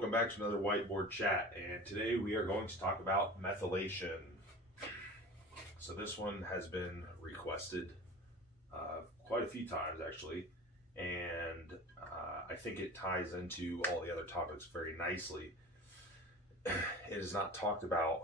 welcome back to another whiteboard chat, and today we are going to talk about methylation. So this one has been requested quite a few times actually, and I think it ties into all the other topics very nicely. It is not talked about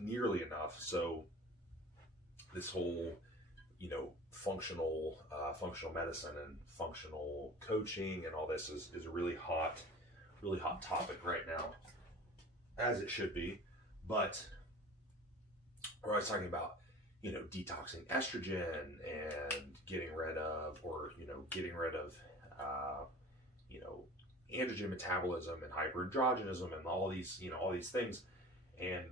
nearly enough, so this whole functional medicine and functional coaching and all this is a really hot topic right now, as it should be. But we're always talking about detoxing estrogen and getting rid of androgen metabolism and hyperandrogenism and all these things. And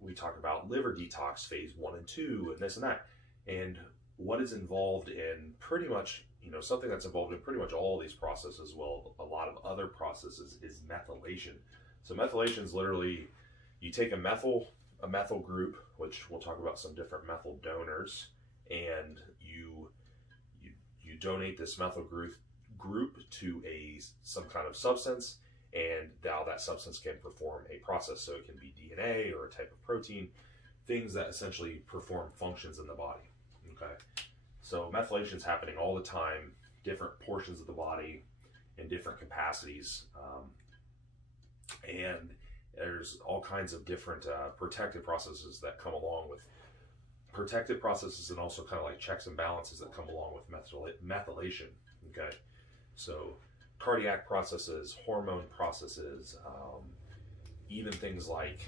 we talk about liver detox phase 1 and 2 and this and that. And what is involved in pretty much, something that's involved in pretty much all these processes, well, a lot of other processes, is methylation. So methylation is literally, you take a methyl group, which we'll talk about some different methyl donors, and you donate this methyl group to some kind of substance, and now that substance can perform a process. So it can be DNA or a type of protein, things that essentially perform functions in the body. Okay, so methylation is happening all the time, different portions of the body in different capacities, and there's all kinds of different protective processes that come along with protective processes, and also kind of like checks and balances that come along with methylation. Okay, so cardiac processes, hormone processes, even things like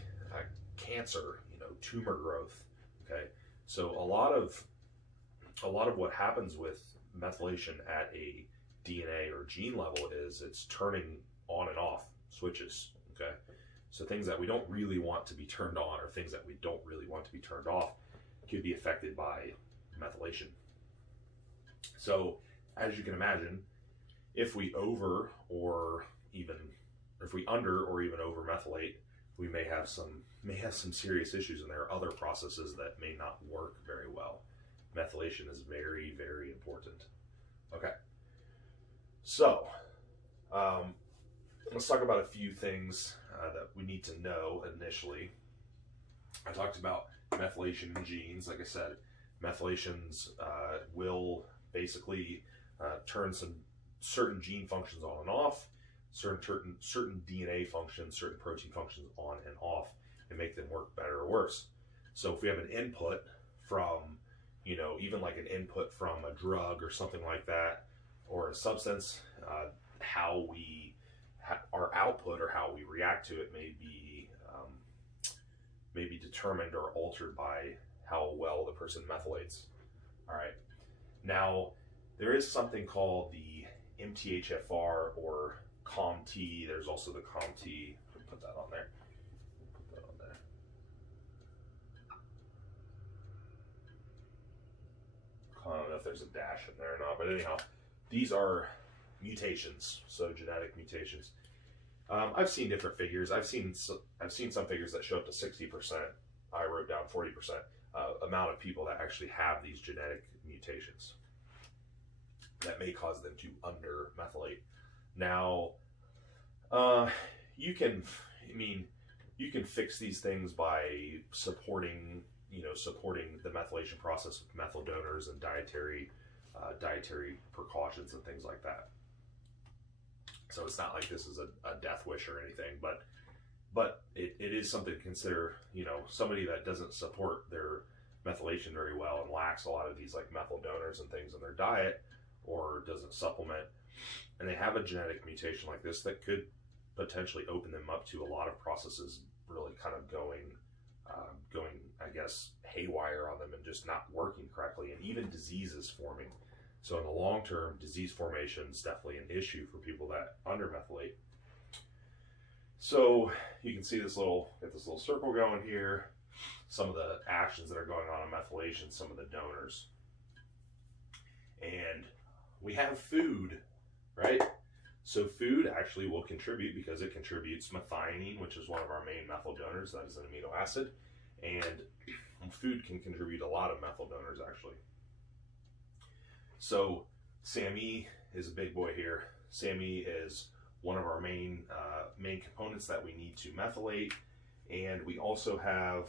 cancer, tumor growth. Okay, so a lot of what happens with methylation at a DNA or gene level is it's turning on and off switches. Okay, so things that we don't really want to be turned on or things that we don't really want to be turned off could be affected by methylation. So as you can imagine, if we under or even over methylate, we may have some serious issues, and there are other processes that may not work very well. Methylation is very, very important. Okay, so let's talk about a few things that we need to know initially. I talked about methylation in genes. Like I said, methylations will basically turn some certain gene functions on and off, certain DNA functions, certain protein functions on and off, and make them work better or worse. So if we have an input from, even like an input from a drug or something like that, or a substance, our output or how we react to it may be determined or altered by how well the person methylates. All right. Now, there is something called the MTHFR or COMT. There's also the COMT. Put that on there. I don't know if there's a dash in there or not, but anyhow, these are mutations, so genetic mutations. I've seen different figures. I've seen some figures that show up to 60%. I wrote down 40% amount of people that actually have these genetic mutations that may cause them to under-methylate. Now, you can fix these things by supporting the methylation process with methyl donors and dietary precautions and things like that. So it's not like this is a death wish or anything, but it is something to consider. Somebody that doesn't support their methylation very well and lacks a lot of these like methyl donors and things in their diet, or doesn't supplement, and they have a genetic mutation like this that could potentially open them up to a lot of processes really kind of going, I guess, haywire on them and just not working correctly, and even diseases forming. So in the long term, disease formation is definitely an issue for people that undermethylate. So you can see get this little circle going here, some of the actions that are going on in methylation, some of the donors. And we have food, right? So food actually will contribute, because it contributes methionine, which is one of our main methyl donors. That is an amino acid. And food can contribute a lot of methyl donors, actually. So SAMe is a big boy here. SAMe is one of our main components that we need to methylate. And we also have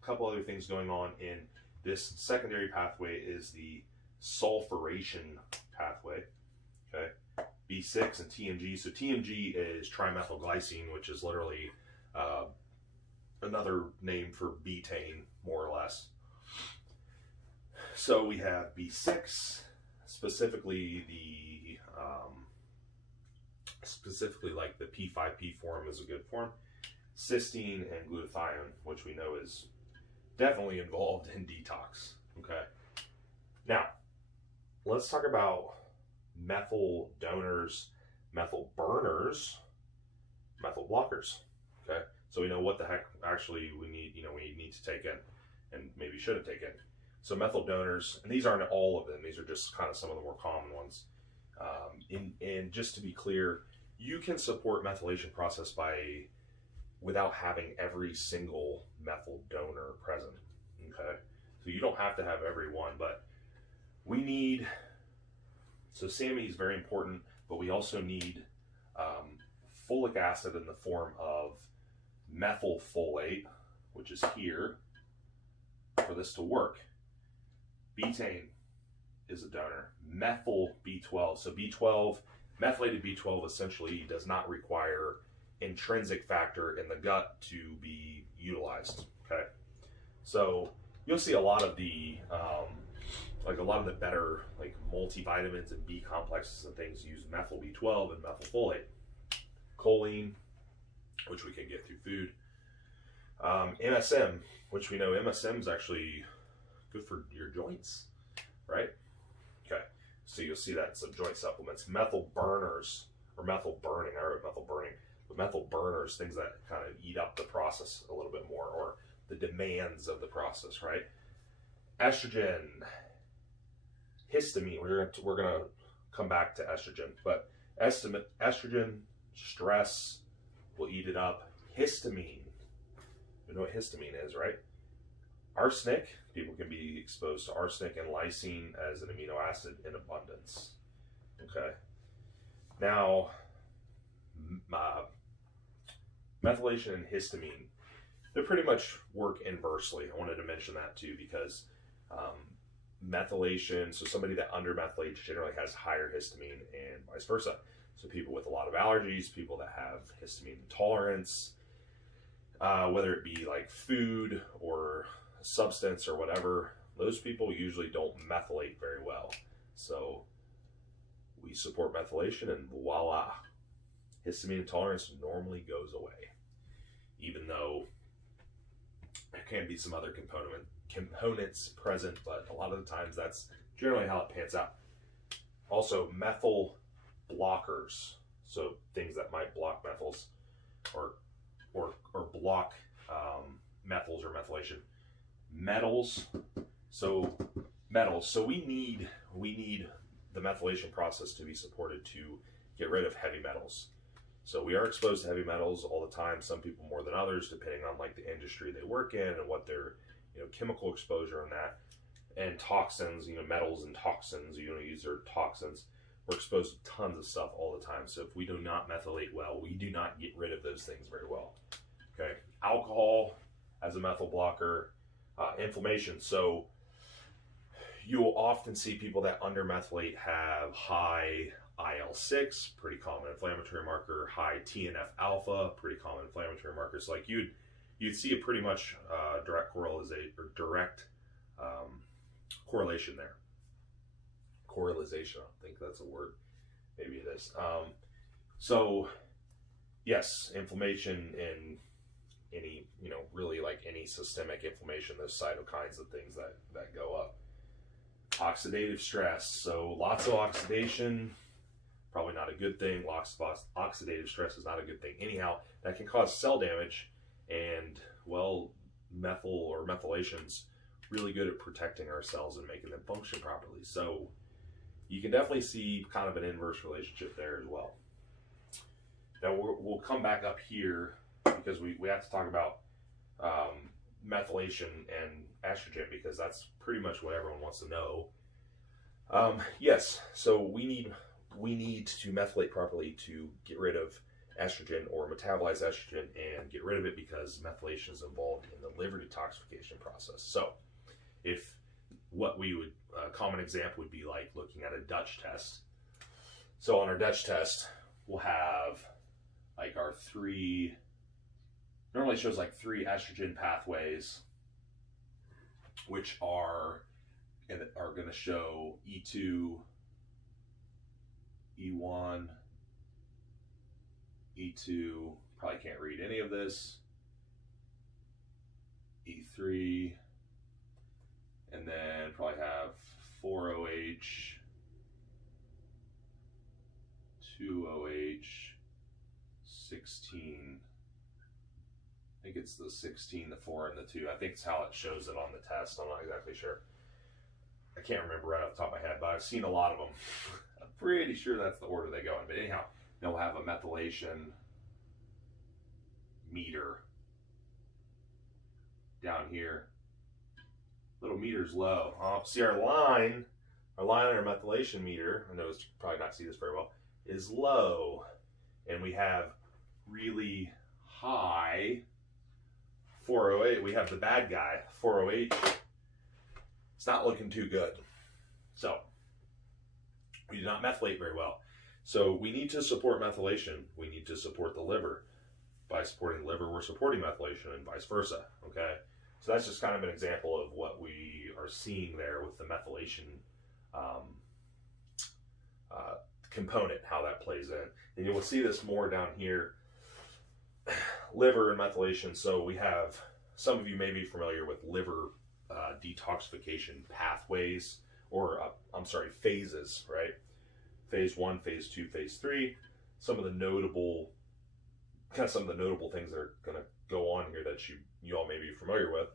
a couple other things going on in this secondary pathway is the sulfuration pathway, okay? B6 and TMG. So TMG is trimethylglycine, which is literally another name for betaine, more or less. So we have B6, specifically like the P5P form is a good form. Cysteine and glutathione, which we know is definitely involved in detox. Okay. Now, let's talk about methyl donors, methyl burners, methyl blockers. Okay. So we know what the heck actually we need, we need to take in and maybe should have taken. So methyl donors, and these aren't all of them. These are just kind of some of the more common ones. And just to be clear, you can support methylation process without having every single methyl donor present. Okay, so you don't have to have every one, but we need. So SAMe is very important, but we also need folic acid in the form of methylfolate, which is here, for this to work. Betaine is a donor. Methyl B12. So B12, methylated B12 essentially does not require intrinsic factor in the gut to be utilized. Okay, so you'll see a lot of the better like multivitamins and B complexes and things use methyl B12 and methylfolate. Choline, which we can get through food. MSM, which we know MSM is actually good for your joints, right? Okay, so you'll see that in some joint supplements. Methyl burners, or methyl burning, I wrote methyl burning, but methyl burners, things that kind of eat up the process a little bit more, or the demands of the process, right? Estrogen, histamine, we're gonna come back to estrogen, but estrogen, stress will eat it up. Histamine, you know what histamine is, right? Arsenic, people can be exposed to arsenic and lysine as an amino acid in abundance. Okay. Now, methylation and histamine, they pretty much work inversely. I wanted to mention that too because methylation, so somebody that undermethylates generally has higher histamine and vice versa. So people with a lot of allergies, people that have histamine intolerance, whether it be like food or substance or whatever, those people usually don't methylate very well. So we support methylation and voila, histamine intolerance normally goes away, even though there can be some other components present, but a lot of the times that's generally how it pans out. Also, methyl blockers, so things that might block methyls or block methyls or methylation. Metals, so we need the methylation process to be supported to get rid of heavy metals. So we are exposed to heavy metals all the time, some people more than others, depending on like the industry they work in and what their chemical exposure on that, and toxins, metals and toxins, these are toxins. We're exposed to tons of stuff all the time. So if we do not methylate well, we do not get rid of those things very well. Okay, alcohol as a methyl blocker. Inflammation. So you will often see people that undermethylate have high IL-6, pretty common inflammatory marker, high TNF alpha, pretty common inflammatory markers. Like you'd see a pretty much direct correlation there. Correlation, I think that's a word. Maybe it is. So yes, inflammation in any, really like any systemic inflammation, those cytokines and things that go up. Oxidative stress. So lots of oxidation, probably not a good thing. Lots of oxidative stress is not a good thing. Anyhow, that can cause cell damage, and well, methyl or methylation's really good at protecting our cells and making them function properly. So you can definitely see kind of an inverse relationship there as well. Now we'll come back up here because we have to talk about methylation and estrogen, because that's pretty much what everyone wants to know. Yes, so we need we need to methylate properly to get rid of estrogen or metabolize estrogen and get rid of it, because methylation is involved in the liver detoxification process. So if what we would, a common example would be like looking at a Dutch test. So on our Dutch test, we'll have like our three, normally shows like 3 estrogen pathways, which are going to show E2, E1, E2, probably can't read any of this, E3, and then probably have 4OH, 2OH, 16. I think it's the 16, the 4, and the 2. I think it's how it shows it on the test. I'm not exactly sure. I can't remember right off the top of my head, but I've seen a lot of them. I'm pretty sure that's the order they go in. But anyhow, then we'll have a methylation meter down here. Little meter's low. See our line on our methylation meter, I know it's probably not see this very well, is low. And we have really high 408. We have the bad guy, 4OH. It's not looking too good. So we do not methylate very well. So we need to support methylation. We need to support the liver. By supporting the liver, we're supporting methylation, and vice versa. Okay, so that's just kind of an example of what we are seeing there with the methylation component, how that plays in. And you will see this more down here, liver and methylation. So we have, some of you may be familiar with liver detoxification pathways, or I'm sorry, phases, right? Phase 1, phase 2, phase 3. Some of the notable things that are going to go on here that you all may be familiar with.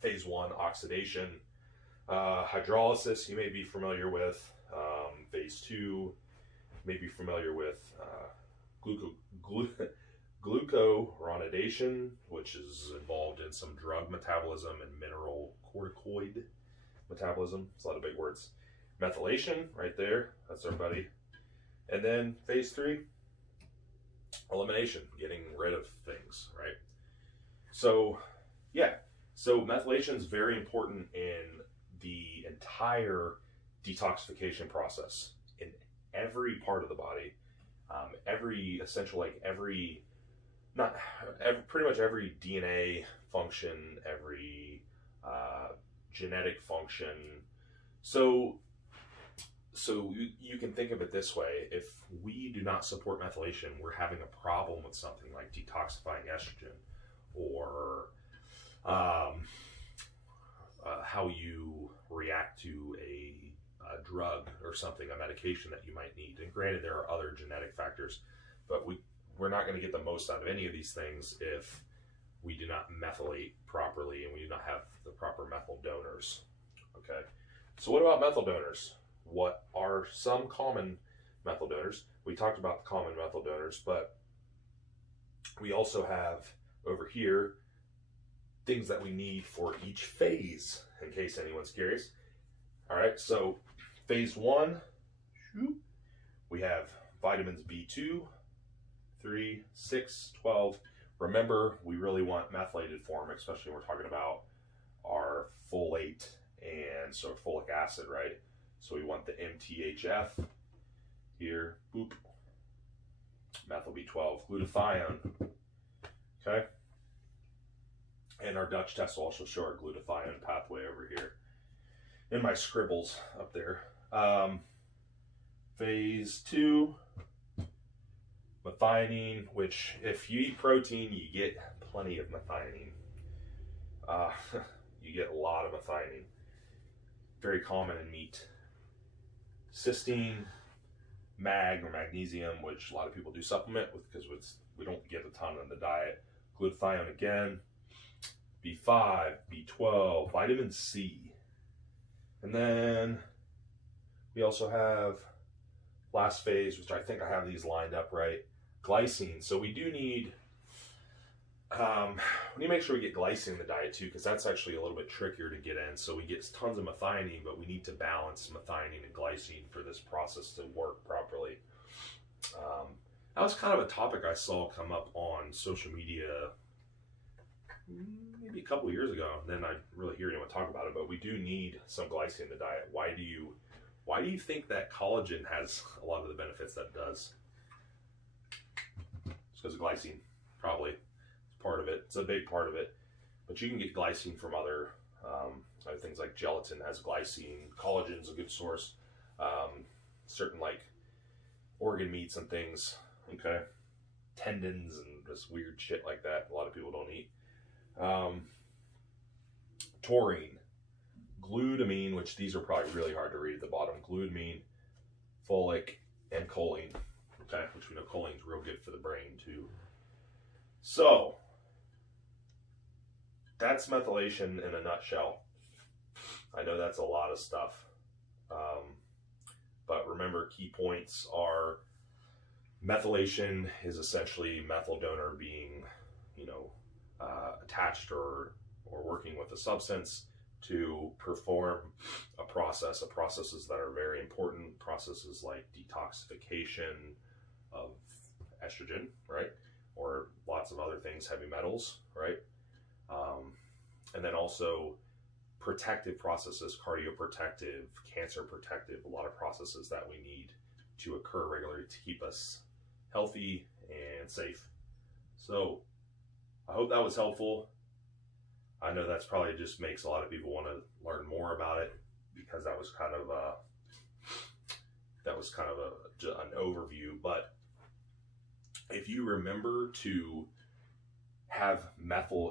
Phase 1, oxidation. Hydrolysis, you may be familiar with. Phase 2, may be familiar with glucuronidation, which is involved in some drug metabolism and mineral corticoid metabolism. It's a lot of big words. Methylation, right there, that's our buddy. And then phase 3, elimination, getting rid of things, right? So, yeah, so methylation is very important in the entire detoxification process in every part of the body, pretty much every DNA function, every genetic function. So you can think of it this way: if we do not support methylation, we're having a problem with something like detoxifying estrogen, or how you react to a drug or something, a medication that you might need. And granted, there are other genetic factors, but we're not going to get the most out of any of these things if we do not methylate properly and we do not have the proper methyl donors. Okay, so what about methyl donors? What are some common methyl donors? We talked about the common methyl donors, but we also have over here things that we need for each phase, in case anyone's curious. All right, so phase 1, we have vitamins B2, 3, 6, 12. Remember, we really want methylated form, especially when we're talking about our folate and so folic acid, right? So we want the MTHF here, boop, methyl B12, glutathione, okay? And our Dutch test will also show our glutathione pathway over here in my scribbles up there. Phase 2, methionine, which if you eat protein, you get plenty of methionine. You get a lot of methionine. Very common in meat. Cysteine, mag or magnesium, which a lot of people do supplement with because we don't get a ton in the diet. Glutathione again, B5, B12, vitamin C. And then we also have last phase, which I think I have these lined up right, glycine. So we do need We need to make sure we get glycine in the diet too, because that's actually a little bit trickier to get in. So we get tons of methionine, but we need to balance methionine and glycine for this process to work properly. That was kind of a topic I saw come up on social media maybe a couple of years ago. Then I really hear anyone talk about it, but we do need some glycine in the diet. Why do you think that collagen has a lot of the benefits that it does? It's because of glycine, probably. It's part of it. It's a big part of it. But you can get glycine from other things like gelatin has glycine. Collagen's a good source. Certain like organ meats and things, okay? Tendons and this weird shit like that a lot of people don't eat. Taurine, glutamine, which these are probably really hard to read at the bottom, glutamine, folic, and choline, okay, which we know choline's real good for the brain too. So that's methylation in a nutshell. I know that's a lot of stuff, but remember, key points are methylation is essentially methyl donor being, attached or working with a substance to perform a process. Processes that are very important, processes like detoxification of estrogen, right? Or lots of other things, heavy metals, right? And then also protective processes, cardioprotective, cancer protective, a lot of processes that we need to occur regularly to keep us healthy and safe. So I hope that was helpful. I know that's probably just makes a lot of people want to learn more about it, because that was kind of an overview. But if you remember to have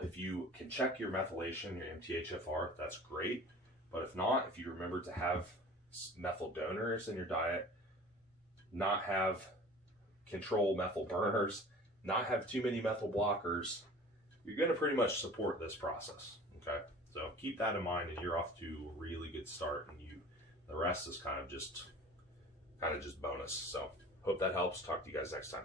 if you can check your methylation, your MTHFR, that's great. But if not, if you remember to have methyl donors in your diet, not have control methyl burners, not have too many methyl blockers, you're going to pretty much support this process, okay? So keep that in mind, and you're off to a really good start, and the rest is kind of just bonus. So hope that helps. Talk to you guys next time.